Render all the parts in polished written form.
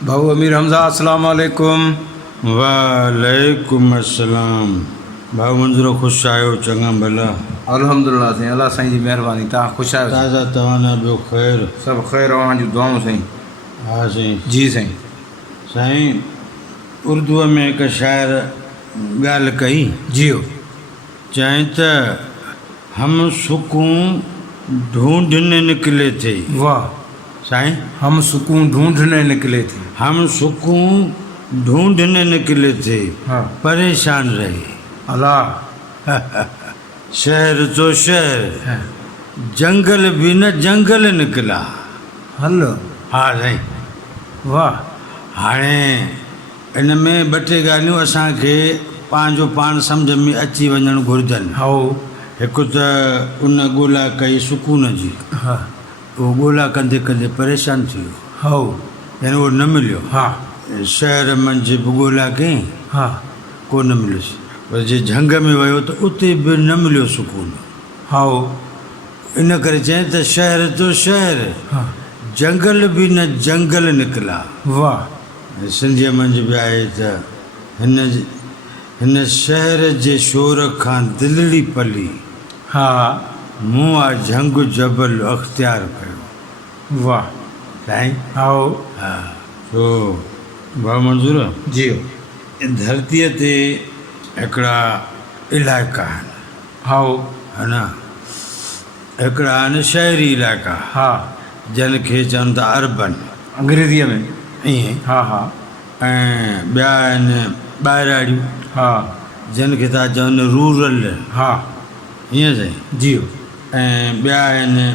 भाऊ अमीर हमज़ा अस्सलाम वालेकुम। वालेकुम अस्सलाम। भाउ मंज़ूर ख़ुशि आहियो? चङा भला अल्हम्दुलिल्लाह साईं, अल्लाह साईं जी महिरबानी। तव्हां ख़ुशि आहियो? ताज़ा तवाना ॿियो ख़ैरु? सभु ख़ैरु, अव्हां जूं दुआऊं साईं। हा साईं। जी साईं। साईं उर्दूअ में हिकु शाइर ॻाल्हि कई, जियो। चई त हम सुकून ढूंढने निकिले थे। वाह साईं, हम सुकून ढूंढने निकले थे। हम सुकून ढूंढने निकले थे, हाँ। परेशान रहे। अल्लाह। शहर तो शहर, हाँ। जंगल भी न जंगल निकिला। हल। हा साईं। वाह। हाणे इन में ॿ टे ॻाल्हियूं असांखे पंहिंजो पाण सम्झ में अची वञणु घुरिजनि। हाओ। हिकु त उन ॻोल्हा कई सुकून जी, हा। उहो ॻोल्हा कंदे कंदे परेशान थी वियो, हाओ। यानी उहो न मिलियो। हा। शहर मंझि बि ॻोल्हा कई, हा। को न मिलियुसि। पर जे झंग में वियो त उते बि न मिलियो सुकून। हाओ। इन करे चई त शहर तो शहर, हा। जंगल भी न जंगल निकिला। वाह। सिंधीअ मंझि बि आहे त हिन शहर जे शोर खां दिलड़ी पली, हा। मूं आ झंग जबल अख़्तियार कयो। वाह साईं। हाओ। हा। छो भाउ मंज़ूर, जियो। धरतीअ ते हिकिड़ा इलाइक़ा आहिनि, हाओ। है न। हिकिड़ा आहिनि शहरी इलाइक़ा, हा। जिन खे चवनि था अर्बन, अंग्रेज़ीअ में। ईअं। हा हा। ऐं ॿिया आहिनि ॿाहिराड़ियूं, हा। जिन खे था चवनि रूरल। हा। ईअं साईं। जियो। ऐं ॿिया आहिनि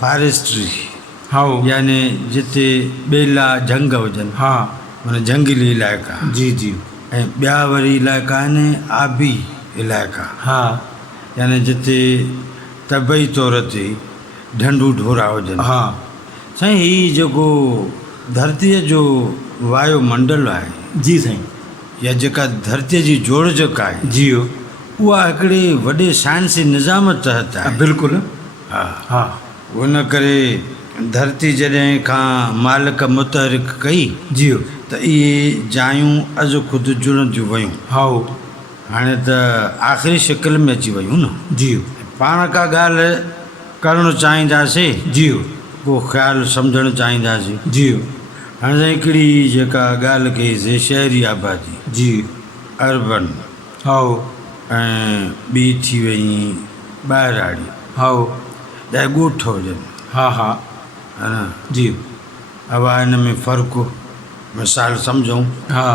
फॉरेस्ट्री, हाओ। यानी जिते ॿेला झंग हुजनि, हा। माना झंगली इलाइक़ा। जी जी। ऐं ॿिया वरी इलाइक़ा आहिनि आबी इलाइक़ा, हा। यानी जिते तबई तौर ते ढंढूं ढोरा हुजनि। हा। साईं हीउ जेको धरतीअ जो वायुमंडल आहे, जी साईं। या जेका धरतीअ जी जोड़जक आहे, जियो। उहा हिकिड़े वॾे साइंसी निज़ाम तहत आहे। बिल्कुलु। हा। हा। उन करे धरती जॾहिं खां मालिक मुतहरिक कई, जियो। त इहे जायूं अॼु ख़ुदि जुड़ंदियूं वियूं। हाओ। हाणे त आख़िरी शिकिल में अची वियूं न। जियो। पाण का ॻाल्हि करणु चाहींदासीं, जियो। को ख़्यालु सम्झणु चाहींदासीं। जियो। हाणे साईं हिकिड़ी जेका ॻाल्हि कईसीं शहरी आबादी, जी। अर्बन, हाओ। ऐं ॿी थी वई ॿाहिराड़ी, हाओ। चाहे ॻोठ हुजनि, हा हा। है न। जियो। अब हिन में फ़र्क़ु मिसाल सम्झूं। हा।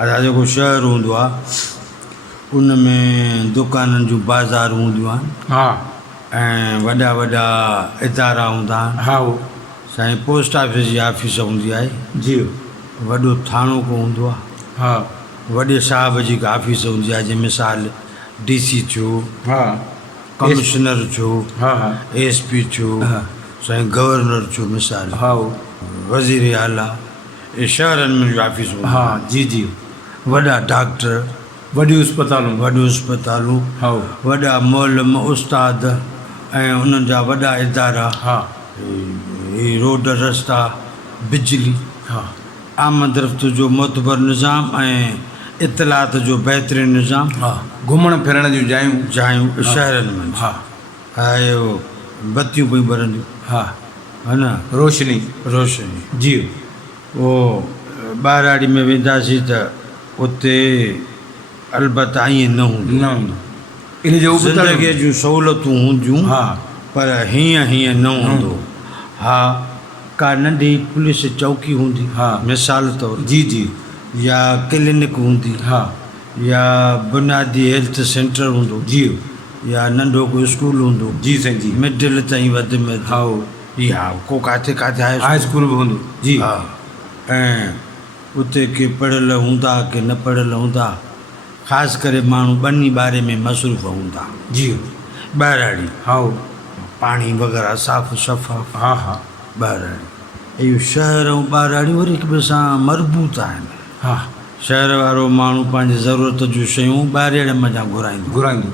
असां जेको शहर हूंदो आहे उन में दुकाननि जूं बाज़ार हूंदियूं आहिनि, हा। ऐं वॾा वॾा इदारा हूंदा आहिनि। हाओ। साईं पोस्ट ऑफिस जी ऑफिस हूंदी आहे, जियो। वॾो थाणो को हूंदो आहे, हा। वॾे साहब जी का ऑफिस हूंदी आहे, जीअं मिसाल DC थियो, हा। कमिश्नर थियो, हा हा। SP थियो, हा। साईं गवर्नर थियो मिसाल, हाओ। वज़ीर आला, इहे शहरनि में ऑफिस हूंदियूं हा। आहिनि। जी जी। वॾा डॉक्टर, वॾियूं अस्पतालूं। वॾियूं अस्पतालूं, हाओ। वॾा मोलम उस्ताद, ऐं उन्हनि जा वॾा इदारा, हा। ही रोड रस्ता, बिजली, हा। आमद रफ़्त जो मोतबर निज़ाम, ऐं इतलात जो बहितरीनु निज़ाम। हा। घुमण फिरण जूं जायूं। जायूं शहरनि में। हा। आहे बतियूं पियूं ॿरंदियूं, हा। है न, रोशनी। रोशनी। जियो। उहो ॿाहिराड़ी में वेंदासीं त उते अलबत्ता ईअं न हूंदो, न हूंदो। इन जो ज़िंदगीअ जूं सहूलियतूं हूंदियूं, हा। पर हीअं न हूंदो। हा, का नंढी पुलिस चौकी हूंदी, हा। मिसाल तौरु, जी जी। या क्लिनिक हूंदी, हा। या बुनियादी हेल्थ सेंटर हूंदो, जियो। या नंढो को स्कूल हूंदो, जी साईं जी। मिडिल ताईं वधि में वधि। हाओ। या को काथे काथे हाई स्कूल बि हूंदो। जी। हा। ऐं उते के पढ़ियल हूंदा के न पढ़ियल हूंदा, ख़ासि करे माण्हू ॿनी ॿारे में मसरूफ़ हूंदा। जियो। ॿाहिराड़ी, हाओ। पाणी वग़ैरह साफ़ शफ़ाफ़। हा हा। ॿाहिराड़ी। इहो शहर ऐं ॿाहिराड़ी वरी हिक ॿिए सां मरबूत आहिनि। हा। शहर वारो माण्हू पंहिंजी ज़रूरत जूं शयूं ॿाहिराड़े मथां घुराईंदो।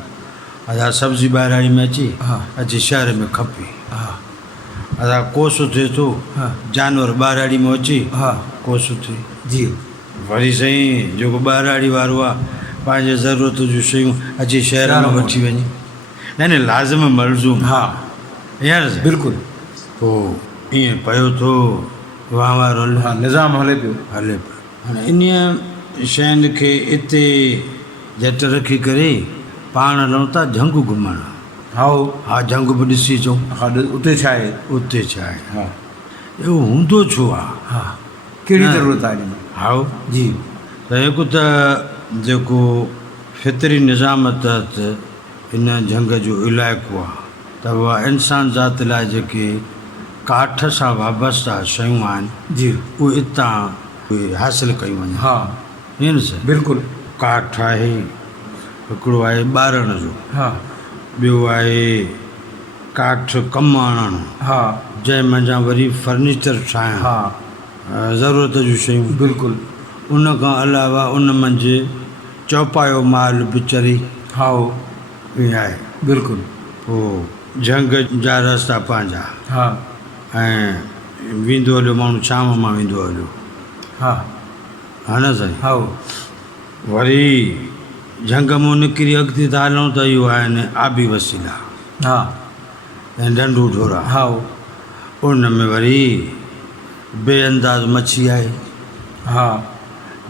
अछा सब्ज़ी ॿाहिराड़ी में अचे, हा। अचे शहर में खपे। हा। असां कोसु थिए थो हा जानवर ॿारहाड़ी में अची हा कोसु थिए जी वरी साईं जेको ॿारहाड़ी वारो आहे पंहिंजे ज़रूरत जूं शयूं अची शहर शहर में में वठी वञे न न लाज़िम मलज़ूम हा ईअं न साईं? बिल्कुलु पोइ ईअं पियो थो वहिंवारु हा निज़ाम हले पियो हले पियो हाणे इन शयुनि खे इते झटि रखी करे पाण हलूं था झंग घुमणु हा हा झंग बि ॾिसी अचूं हा उते छा आहे उते छा आहे हा इहो हूंदो छो आहे हा कहिड़ी न। ज़रूरत आहे हिन में हाओ जी त हिकु त जेको फितरी निज़ाम तहत हिन झंग जो इलाइक़ो आहे त उहा इंसान ज़ात लाइ जेके काठ सां वाबस्ता शयूं आहिनि जी उहे हितां उहे हासिलु कयूं वञनि हा ईअं न साईं बिल्कुलु काठ आहे हिकिड़ो आहे ॿारण जो हा ॿियो आहे काठ कमु आणणु हा जंहिं मंझां वरी फर्नीचर ठाहिणु हा ज़रूरत जूं शयूं बिल्कुलु उन खां अलावा उन मंझि चौपायो माल बि चरी हा ईअं आहे बिल्कुलु पोइ झंग जा रस्ता पंहिंजा हा ऐं वेंदो हलियो माण्हू शाम मां वेंदो हलियो हा हा न साईं हा वरी झंग मां निकिरी अॻिते था हलूं त इहो आहिनि आबी वसीला हा ऐं ढंढू ढोरा हा उन में वरी बेअंदाज़ मच्छी आहे हा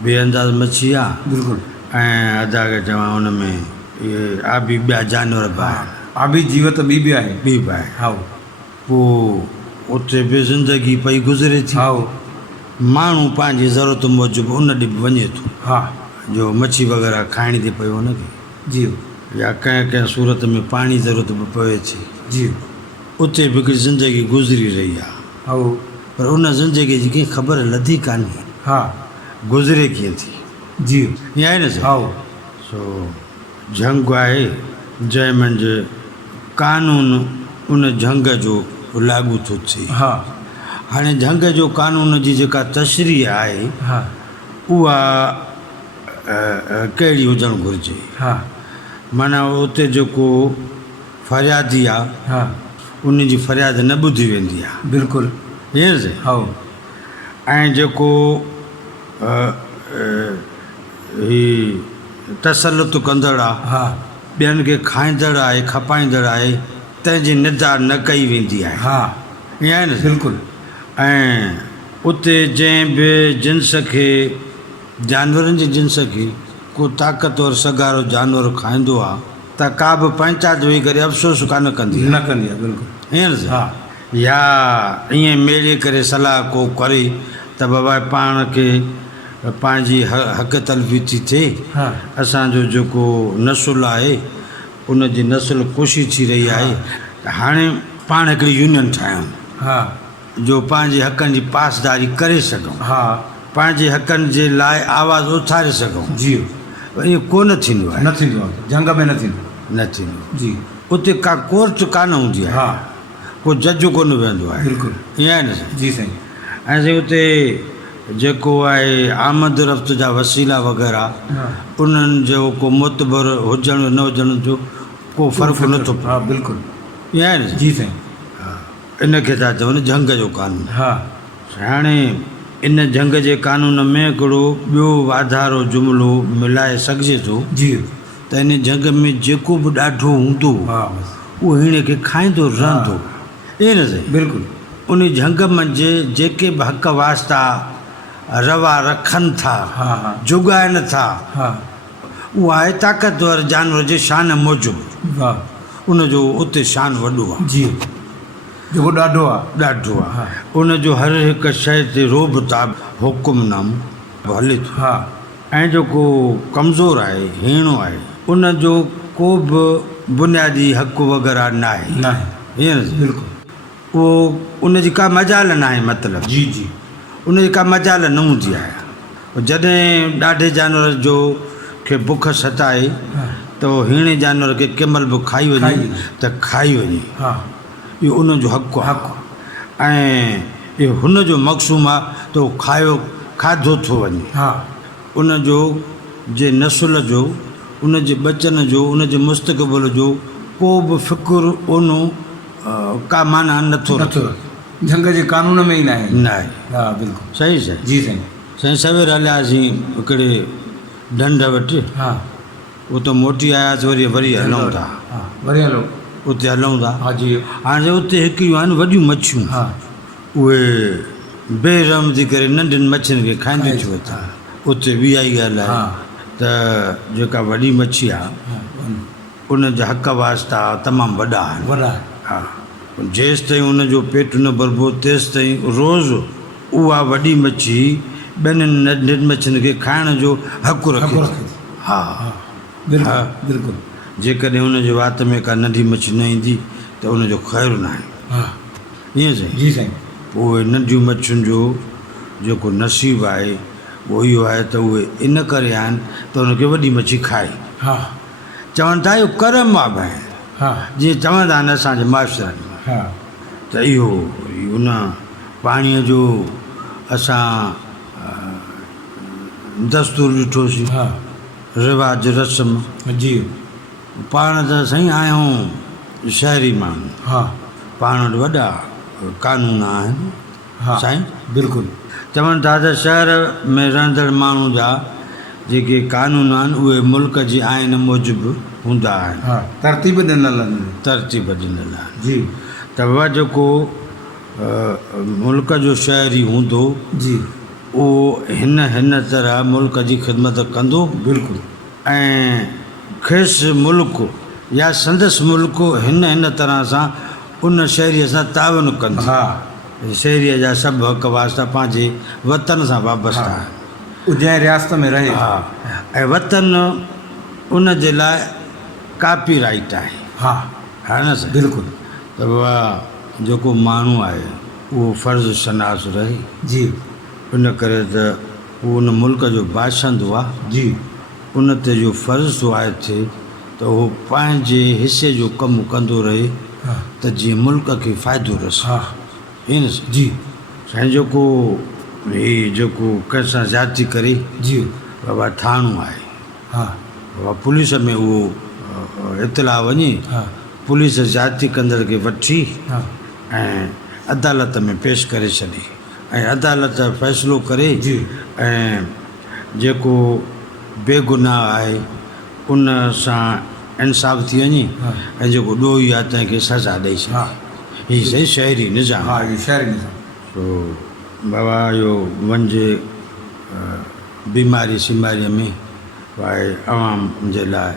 बेअंदाज़ मच्छी आहे बिल्कुलु ऐं अदा खे चवां उन में इहे आबी ॿिया जानवर बि आहिनि आबी जीवत ॿी बि आहे ॿी बि आहे हा पोइ उते बि ज़िंदगी पई गुज़रे थी हा माण्हू पंहिंजी ज़रूरत मूजिबि उन ॾे बि वञे थो हा जो मच्छी वग़ैरह खाइणी थी पए हुनखे जी या कंहिं कंहिं सूरत में पाणी ज़रूरत बि पवे थी जी उते बि हिकिड़ी ज़िंदगी गुज़री रही आहे हा पर उन ज़िंदगी जी कंहिं ख़बर लधी कान्हे हा गुज़रे कीअं थी जी ईअं आहे न हा साईं सो झंग आहे जंहिं मंझि कानून उन झंग जो लागू थो थिए हा हाणे झंग जो कानून जी जेका तशरीह आहे हा उहा कहिड़ी हुजणु घुरिजे हा माना उते जेको फ़रियादी आहे हा उन जी फ़रियाद न ॿुधी वेंदी आहे बिल्कुलु ईअं न साईं हा ऐं जेको ही तसलुत कंदड़ आहे हा ॿियनि खे खाईंदड़ आहे खपाईंदड़ आहे तंहिंजी निदा न कई वेंदी आहे हा ईअं आहे न साईं? बिल्कुलु ऐं उते जंहिं बि जिन्स खे जानवरनि जे जिन्स खे को ताक़तवर सगारो जानवर खाईंदो आहे त का बि पंचायत वेही करे अफ़सोस कान कंदी आहे न कंदी आहे बिल्कुलु ईअं न साईं? हा या ईअं मेड़े करे सलाह को करे त बाबा पाण खे पंहिंजी हक़ तलबी थी थिए हा असांजो जेको नसुलु आहे उन जी नसुलु कोशी थी रही आहे त हाणे पाण हिकिड़ी यूनियन ठाहियूं हा जो पंहिंजे हक़नि जी पासदारी करे सघूं हा पंहिंजे हक़नि जे लाइ आवाज़ु उथारे सघूं जी इहो कोन थींदो आहे न थींदो आहे जंग में न थींदो न थींदो जी उते का कोर्ट कान हूंदी आहे हा को जज कोन वेंदो आहे बिल्कुलु ईअं आहे न साईं? जी साईं ऐं साईं उते जेको आहे आमद रफ़्त जा वसीला वग़ैरह हा उन्हनि जो को मुतबर हुजणु न हुजण जो को फ़र्क़ु नथो पए हा बिल्कुलु ईअं आहे न साईं? जी साईं इन खे था चवनि झंग जो कानून हा हाणे इन झंग जे कानून में हिकिड़ो ॿियो वाधारो जुमिलो मिलाए सघिजे थो जी त इन झंग में जेको बि ॾाढो हूंदो हा उहो हिन खे खाईंदो रहंदो ईअं न साईं? बिल्कुलु उन झंग मंझि जेके बि हक़ वास्ता रवा रखनि था हा हा जुगाइनि था हा उहा आहे ताक़तवर जानवर जे शान मूजिबि वाह उनजो उते शान वॾो आहे जी जेको ॾाढो आहे ॾाढो आहे हा उनजो हर हिकु शइ ते रोब ताब हुकुमनाम हले थो हा ऐं जेको कमज़ोर आहे हीणो आहे उनजो को बि बुनियादी हक़ वग़ैरह न आहे न ईअं न साईं? बिल्कुलु उहो उनजी का मजाल न आहे मतिलबु जी जी उनजी का मजाल न हूंदी आहे जॾहिं ॾाढे जानवर जो खे बुख सताए हा त उहो हीणे जानवर खे कंहिं महिल बि खाई वञे खाई वञे। त खाई वञे हा इहो उनजो हक़ु आहे हक़ु ऐं इहो हुनजो मक़सूम आहे त उहो खाधो थो वञे हा उनजो जे नसुल जो उनजे बचन जो उनजे मुस्तक़बिल जो को बि फ़िकुरु उन का माना नथो नथो रखे झंग जे कानून में ई न आहे। न आहे। हा बिल्कुलु सही साईं। जी साईं। साईं सवेर हलियासीं हिकिड़े ढंढ वटि, हा उतां मोटी आयासीं, वरी हलूं था, हा वरी हलो। उते हलूं था। हा जी। हाणे उते हिकिड़ियूं आहिनि वॾियूं मच्छियूं, हा उहे बेरहम थी करे नंढियुनि मच्छियुनि खे खाईंदियूं थियूं हा। अचनि। उते ॿिया ई ॻाल्हि आहे हा त जेका वॾी मच्छी आहे हा उन जा हक़ वास्ता तमामु वॾा आहिनि। वॾा। हा, जेसि ताईं उनजो पेट न भरिबो तेसि ताईं रोज़ु उहा वॾी मच्छी ॿियनि नंढियुनि मच्छियुनि खे खाइण जो हक़ु रखे थी। हा हा बिल्कुलु हा। बिल्कुलु। जेकॾहिं हुनजे वात में का नंढी मच्छी न ईंदी त उनजो ख़ैरु न आहे। हा ईअं साईं। जी साईं। उहे नंढियूं मच्छियुनि जो जेको नसीबु आहे उहो इहो आहे त उहे इन करे आहिनि त उनखे वॾी मच्छी खाए। हा चवनि था इहो करम आहे भेण, हा जीअं चवंदा आहिनि असांजे मास्टरनि में हा त इहो उन पाणीअ जो असां दस्तूर ॾिठोसीं, हा रिवाज रस्म। जी। पाण त साईं आहियूं शहरी माण्हू, हा पाण वटि वॾा कानून आहिनि। हा साईं बिल्कुलु। चवनि था त शहर में रहंदड़ माण्हू जा जेके कानून आहिनि उहे मुल्क जी आइन मूजिबि हूंदा आहिनि। हा तरतीब ॾिनल आहिनि। तरतीब ॾिनल आहिनि। जी त उहा जेको मुल्क जो शहरी हूंदो जी उहो हिन तरह मुल्क जी ख़िदमत कंदो बिल्कुलु। ऐं खेसि मुल्क या संदसि मुल्क हिन तरह सां उन शहरीअ सां तावन कंदो। हा शहरीअ जा सभु हक़ वास्ता पंहिंजे वतन सां वाबस्ता आहिनि। उज्जैन रियासत में रहे। हा ऐं वतन उन जे लाइ कापी राइट आहे। हा है न साईं। बिल्कुलु। त उहा जेको माण्हू आहे उहो फ़र्ज़ु शनास रहे। जी इन करे त उहो उन मुल्क जो बाशिंदो आहे। जी उन ते जो फ़र्ज़ु थो आहे थिए त उहो पंहिंजे हिसे जो कमु कंदो रहे हा त जीअं मुल्क खे फ़ाइदो रसे। हा ईअं न साईं। जी साईं जेको कंहिंसां ज़्यादती करे जी बाबा थाणो आहे, हा बाबा पुलिस में उहो इतला वञे, हा पुलिस ज़्यादती कंदड़ खे वठी हा ऐं अदालत में पेश करे छॾे ऐं अदालत फ़ैसिलो करे जी ऐं जेको बेगुनाह आहे उन सां इंसाफ़ थी वञे हा ऐं जेको ॾोही आहे तंहिंखे सज़ा ॾेई छॾे। हा हीअ सही शहरी निज़ाम। हा इहो शहरी निज़ाम। तो बाबा इहो वञिजे बीमारी सीमारीअ में भाई आवाम जे लाइ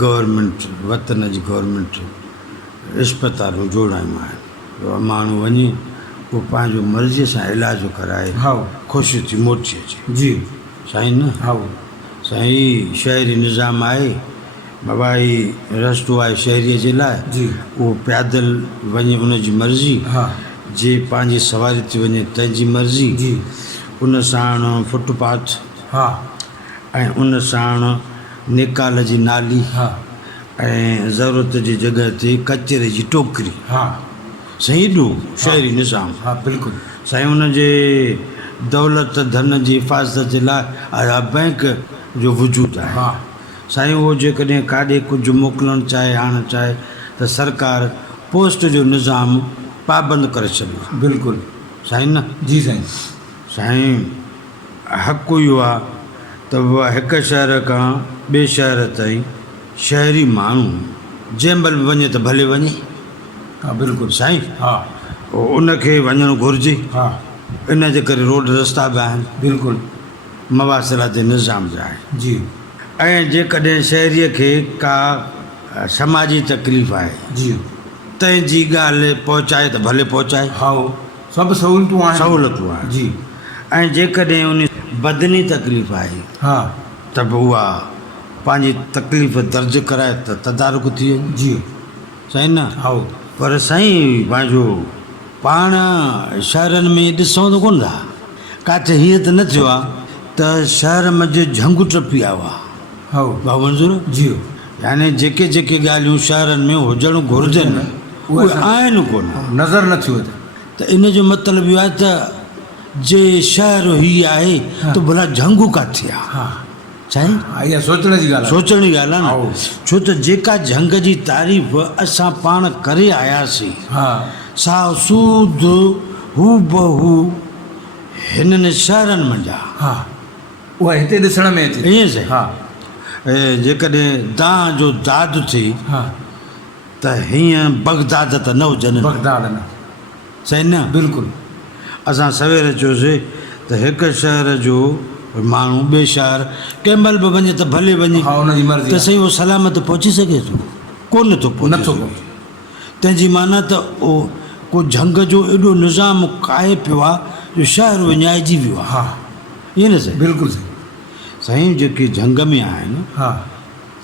गवर्नमेंट वतन जी गवर्नमेंट इस्पतालूं जोड़ायूं आहिनि। माण्हू वञे उहो पंहिंजो मर्ज़ीअ सां इलाजु कराए हा ख़ुशि थी मोटी अचे। जी साईं न हा साईं शहरी निज़ाम आहे बाबा ही रस्तो आहे शहरीअ जे लाइ। जी उहो पैदल वञे उनजी मर्ज़ी, हा जे पंहिंजी सवारी थी वञे तंहिंजी मर्ज़ी। जी उन साण फुटपाथ हा ऐं उन साण निकाल जी नाली हा ऐं ज़रूरत जी जॻह ते कचरे जी टोकरी। हा साईं एॾो शहरी निज़ाम। हा बिल्कुलु। साईं उनजे दौलत धन जी हिफ़ाज़त जे लाइ आया बैंक जो वजूदु आहे। हा साईं उहो जेकॾहिं काॾे कुझु मोकिलणु चाहे आणणु चाहे त सरकार पोस्ट जो निज़ाम पाबंदि करे छॾियो। बिल्कुलु साईं न जी साईं। साईं हक़ु इहो आहे त उहा हिकु शहर खां ॿिए शहर ताईं शहरी माण्हू जंहिं महिल बि वञे त भले वञे। हा बिल्कुलु साईं हा उनखे वञणु घुरिजे। हा इन जे करे रोड रस्ता बि आहिनि, बिल्कुलु मवासिलात निज़ाम बि आहे। जी ऐं जेकॾहिं शहरीअ खे का समाजी तकलीफ़ आहे जी तंहिंजी ॻाल्हि पहुचाए त भले पहुचाए। हा सभु सहूलियतूं आहिनि। सहूलियतूं आहिनि। जी ऐं जेकॾहिं उन बदनी तकलीफ़ आहे हा त बि उहा पंहिंजी तकलीफ़ दर्ज कराए त तदारुक थी वञे। जी साईं न हा पर साईं पंहिंजो पाण शहरनि में ॾिसूं त कोन था, काथे हीअं त न थियो आहे त शहर मंझि झंगु टपी आयो आहे। हा भाउ मंज़ूर जी यानी जेके जेके ॻाल्हियूं शहरनि में हुजणु घुरिजनि उहे आहिनि कोन। नज़र न थियो त इन जो मतिलबु इहो आहे त जे शहर हीअ आहे त भला झंगु किथे आहे। हा साईं हा, इहा सोचण जी ॻाल्हि आहे। सोचण जी ॻाल्हि आहे हा। न, छो त जेका झंग जी तारीफ़ असां पाण करे आयासीं हा सा सूद हू बहू हिननि शहरनि मंझा हा उहा हिते ॾिसण में अचे। ईअं साईं। हा जेकॾहिं दाह जो दाद थिए हा त हीअं बगदाद त न हुजनि बगदाद न सही न। बिल्कुलु। असां सवेर चयोसीं त हिकु शहर जो माण्हू ॿिए शहर कंहिं महिल बि वञे त भले वञे, हा हुनजी मर्ज़ी त आहे। साईं उहो सलामत पहुची सघे थो? कोन थो पहुची नथो सघे। पहुचे। तंहिंजी माना त को झंग जो एॾो निज़ाम काए पियो आहे जो शहर विञाइजी वियो आहे। हा ईअं न साईं। बिल्कुलु सही। साईं जेके झंग में आहिनि हा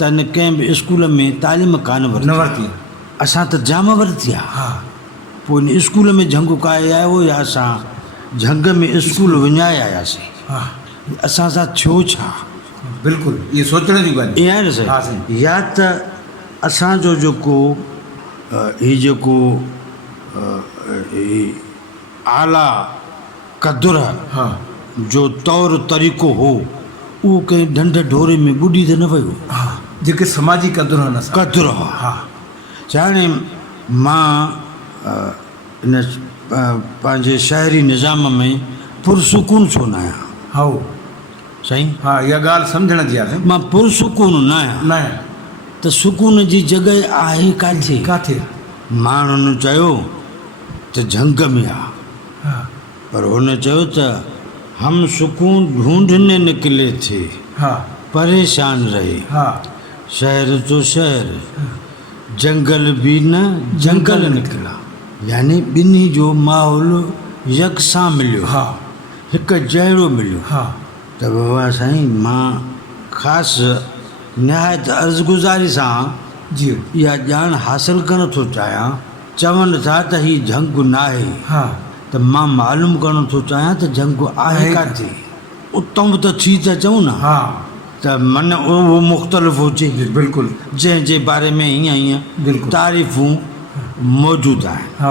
त न कंहिं बि स्कूल में तालीम कान न वरिती वरिती। असां त जाम वरिती आहे। हा पोइ इन स्कूल में झंग काए आयो या असां झंग में स्कूल विञाए आयासीं? हा असां सां थियो छा? बिल्कुलु इहे सोचण जी ॻाल्हि ईअं आहे न हा साईं। साईं। या त असांजो जेको हीउ जेको आला क़दुर हा जो तौरु तरीक़ो हो उहो कंहिं ढंढ ढोरे में ॿुॾी त न वियो? हा जेके समाजी क़दुरु आहिनि असां। क़दुरु हा हाणे मां इन पंहिंजे शहरी निज़ाम में पुरसुकून छो न आहियां हा साईं? हा इहा ॻाल्हि सम्झण जी आहे साईं। मां पुरसुकून न आहियां न त सुकून जी जॻहि आहे किथे? किथे? माण्हुनि चयो त झंग में आहे, हा पर हुन चयो त हम सुकून ढूंढने निकिले थे हा परेशान रहे। हा शहर तो शहर जंगल बि न जंगल निकिला, यानी ॿिन्ही जो माहौल यकसां मिलियो, हा हिकु जहिड़ो मिलियो। हा त बाबा साईं मां ख़ासि निहायत अर्ज़गुज़ारी सां जी इहा ॼाण हासिलु करणु थो चाहियां। चवनि था त हीअ झंग न आहे, हा त मां मालूम करणु थो चाहियां त झंग आहे किथे। उतां बि त थी था चऊं न हा त मन उहो मुख़्तलिफ़ हुजे। बिल्कुलु जंहिंजे बारे में हीअं हीअं बिल्कुलु तारीफ़ूं मौजूदु आहिनि। हा